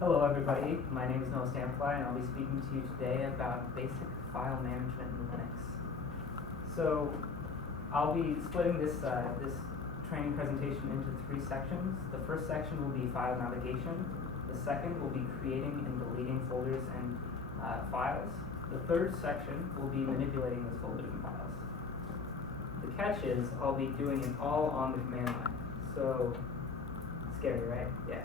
Hello everybody, my name is Stampfli and I'll be speaking to you today about basic file management in Linux. So I'll be splitting this training presentation into three sections. The first section will be file navigation. The second will be creating and deleting folders and files. The third section will be manipulating those folders and files. The catch is I'll be doing it all on the command line. So scary, right? Yeah.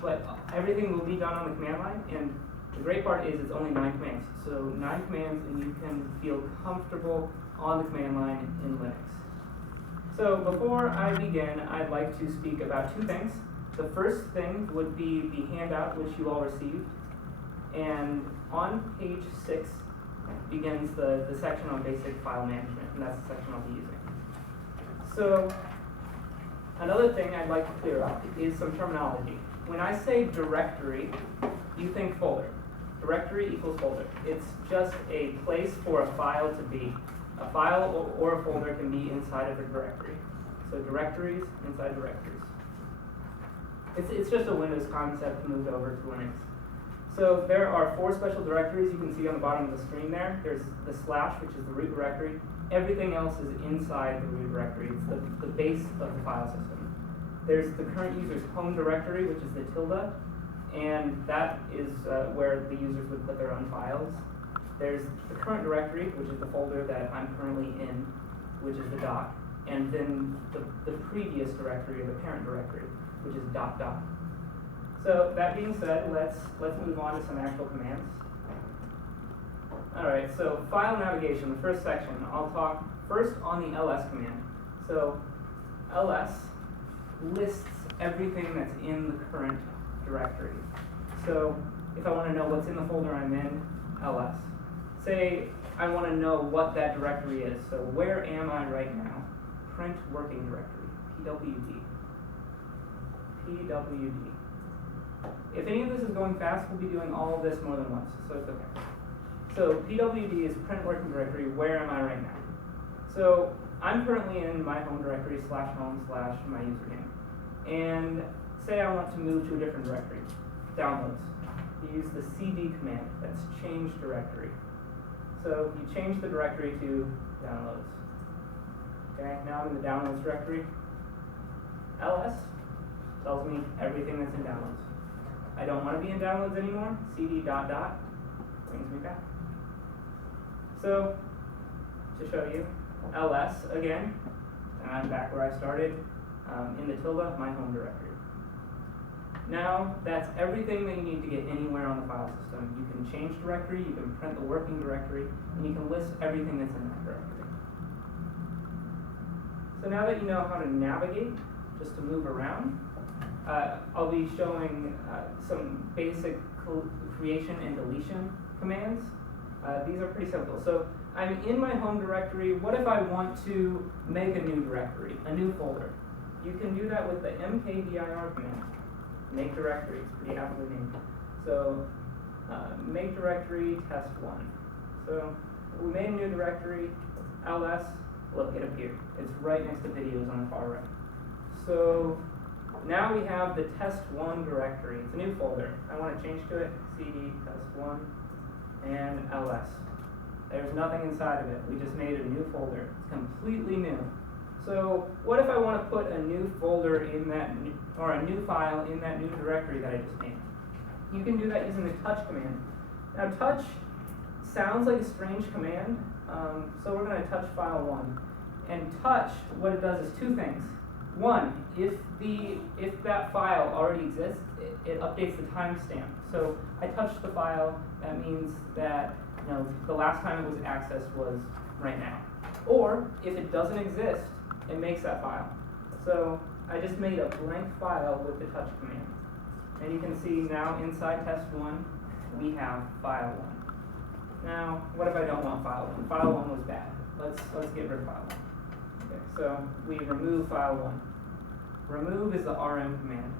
But everything will be done on the command line, and the great part is it's only 9 commands. So 9 commands, and you can feel comfortable on the command line in Linux. So before I begin, I'd like to speak about two things. The first thing would be the handout which you all received, and on page 6 begins the section on basic file management, and that's the section I'll be using. So another thing I'd like to clear up is some terminology. When I say directory, you think folder. Directory equals folder. It's just a place for a file to be. A file or a folder can be inside of a directory. So directories inside directories. It's just a Windows concept moved over to Linux. So there are 4 special directories you can see on the bottom of the screen there. There's the /, which is the root directory. Everything else is inside the root directory. It's the base of the file system. There's the current user's home directory, which is the tilde, and that is where the users would put their own files. There's the current directory, which is the folder that I'm currently in, which is the doc, and then the previous directory, or the parent directory, which is .. So that being said, let's move on to some actual commands. Alright, so file navigation, the first section. I'll talk first on the ls command. So ls lists everything that's in the current directory. So if I want to know what's in the folder I'm in, ls. Say I want to know what that directory is. So where am I right now? Print working directory, pwd. pwd. If any of this is going fast, we'll be doing all of this more than once, so it's okay. So pwd is print working directory, where am I right now? So I'm currently in my home directory /home/ my username. And say I want to move to a different directory, downloads. You use the cd command, that's change directory. So you change the directory to downloads. Okay, now I'm in the downloads directory. ls tells me everything that's in downloads. I don't want to be in downloads anymore, cd ... brings me back. So, to show you, ls again, and I'm back where I started, in the tilde, my home directory. Now, that's everything that you need to get anywhere on the file system. You can change directory, you can print the working directory, and you can list everything that's in that directory. So now that you know how to navigate, just to move around, I'll be showing some basic creation and deletion commands. These are pretty simple. So I'm in my home directory. What if I want to make a new directory, a new folder? You can do that with the mkdir command. Make directory, it's pretty aptly named. So make directory test1. So we made a new directory, ls, look, it appeared. It's right next to videos on the far right. So now we have the test1 directory. It's a new folder. I want to change to it, cd test1 and ls. There's nothing inside of it. We just made a new folder. It's completely new. So what if I want to put a new folder in that, or a new file in that new directory that I just made? You can do that using the touch command. Now touch sounds like a strange command, so we're going to touch file 1. And touch, what it does is 2 things. One, if that file already exists, it updates the timestamp. So I touched the file, that means that the last time it was accessed was right now. Or if it doesn't exist, it makes that file. So I just made a blank file with the touch command. And you can see now inside test1, we have file 1. Now, what if I don't want file 1? File 1 was bad. Let's get rid of file 1. Okay, so we remove file 1. Remove is the rm command.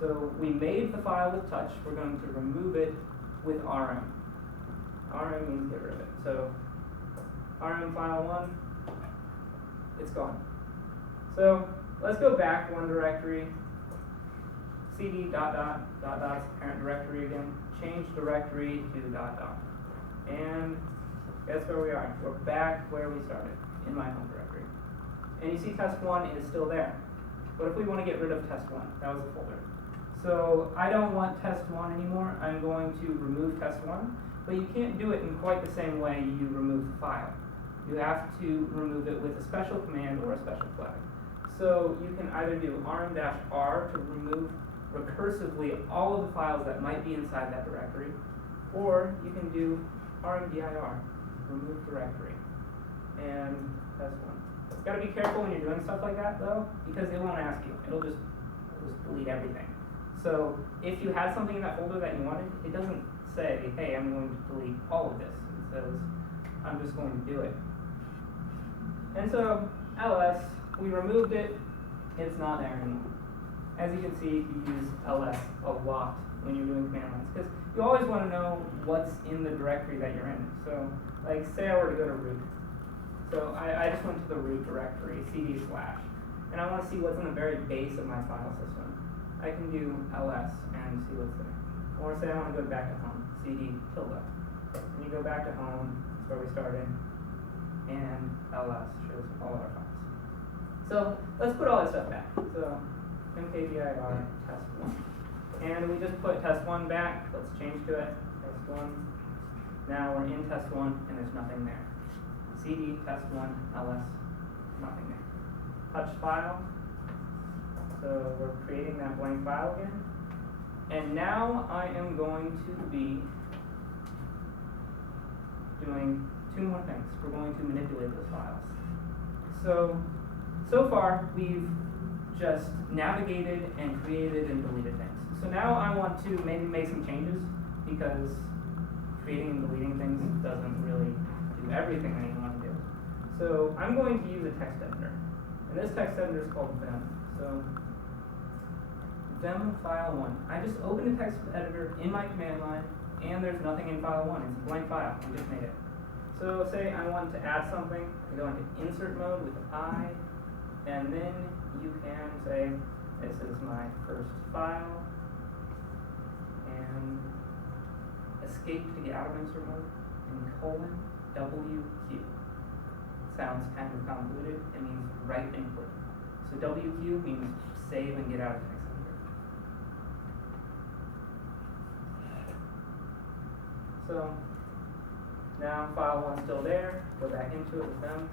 So we made the file with touch. We're going to remove it with rm. Rm means get rid of it. So rm file 1, it's gone. So let's go back one directory. cd dot dot dot dot's parent directory again, change directory to dot dot. And guess where we are? We're back where we started, in my home directory. And you see test1 is still there. But if we want to get rid of test1, that was a folder. So I don't want test1 anymore. I'm going to remove test1, but you can't do it in quite the same way you remove the file. You have to remove it with a special command or a special flag. So you can either do rm-r to remove recursively all of the files that might be inside that directory, or you can do rmdir, remove directory, and test1. You've got to be careful when you're doing stuff like that, though, because it won't ask you. It'll just delete everything. So if you had something in that folder that you wanted, it doesn't say, hey, I'm going to delete all of this. It says, I'm just going to do it. And so ls, we removed it. It's not there anymore. As you can see, you use ls a lot when you're doing command lines, because you always want to know what's in the directory that you're in. So, like, say I were to go to root. So I just went to the root directory, cd/, and I want to see what's in the very base of my file system. I can do ls and see what's there. Or say I want to go back to home, cd tilde. And you go back to home, that's where we started, and ls shows all our files. So let's put all this stuff back. So mkdir test1. And we just put test1 back. Let's change to it, test1. Now we're in test1 and there's nothing there. cd test1 ls, nothing there. Touch file. So we're creating that blank file again. And now I am going to be doing two more things. We're going to manipulate those files. So far we've just navigated and created and deleted things. So now I want to maybe make some changes, because creating and deleting things doesn't really do everything that you want to do. So I'm going to use a text editor. And this text editor is called vim. So vim file1. I just opened a text editor in my command line, and there's nothing in file1. It's a blank file. We just made it. So say I want to add something. I go into insert mode with I, and then you can say, this is my first file, and escape to get out of insert mode, and colon WQ. Sounds kind of convoluted. It means write input. So WQ means save and get out of text editor. So now file1's still there. Go back into it with them,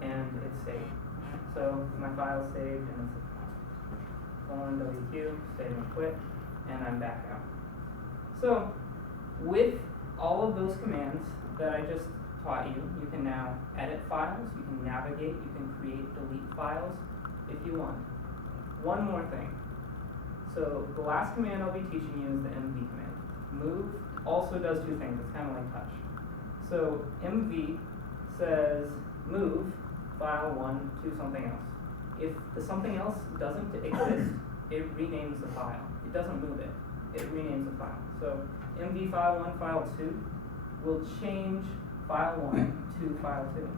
and it's saved. So my file is saved, and it's colon WQ, save and quit, and I'm back out. So with all of those commands that I just taught you, you can now edit files, you can navigate, you can create, delete files if you want. One more thing. So the last command I'll be teaching you is the mv command. Move also does two things. It's kind of like touch. So mv says move file1 to something else. If the something else doesn't exist, it renames the file. It doesn't move it. It renames the file. So mv file1 file2 will change file1 to file2.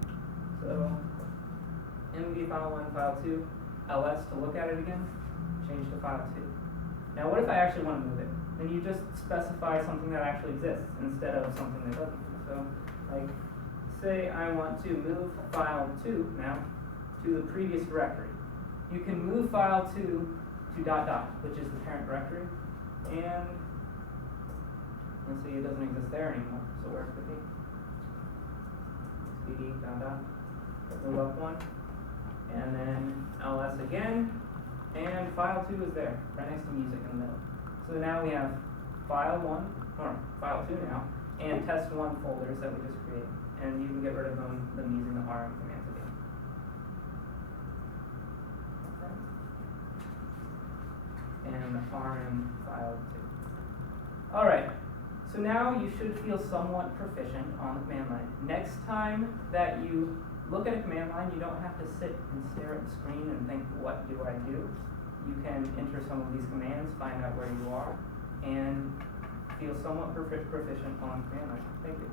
So mv file1 file2 ls to look at it again, change to file2. Now what if I actually want to move it? Then you just specify something that actually exists instead of something that doesn't. So like, say I want to move file2 now to the previous directory. You can move file2 to dot dot, which is the parent directory, and let's see, it doesn't exist there anymore. So where could it be? cd dot dot, move up one, and then ls again, and file2 is there, right next to music in the middle. So now we have file1, or file2 now, and test1 folders that we just created. And you can get rid of them using the rm commands again. Okay. And rm file2. Alright, so now you should feel somewhat proficient on the command line. Next time that you look at a command line, you don't have to sit and stare at the screen and think, what do I do? You can enter some of these commands, find out where you are, and feel somewhat proficient on the command line. Thank you.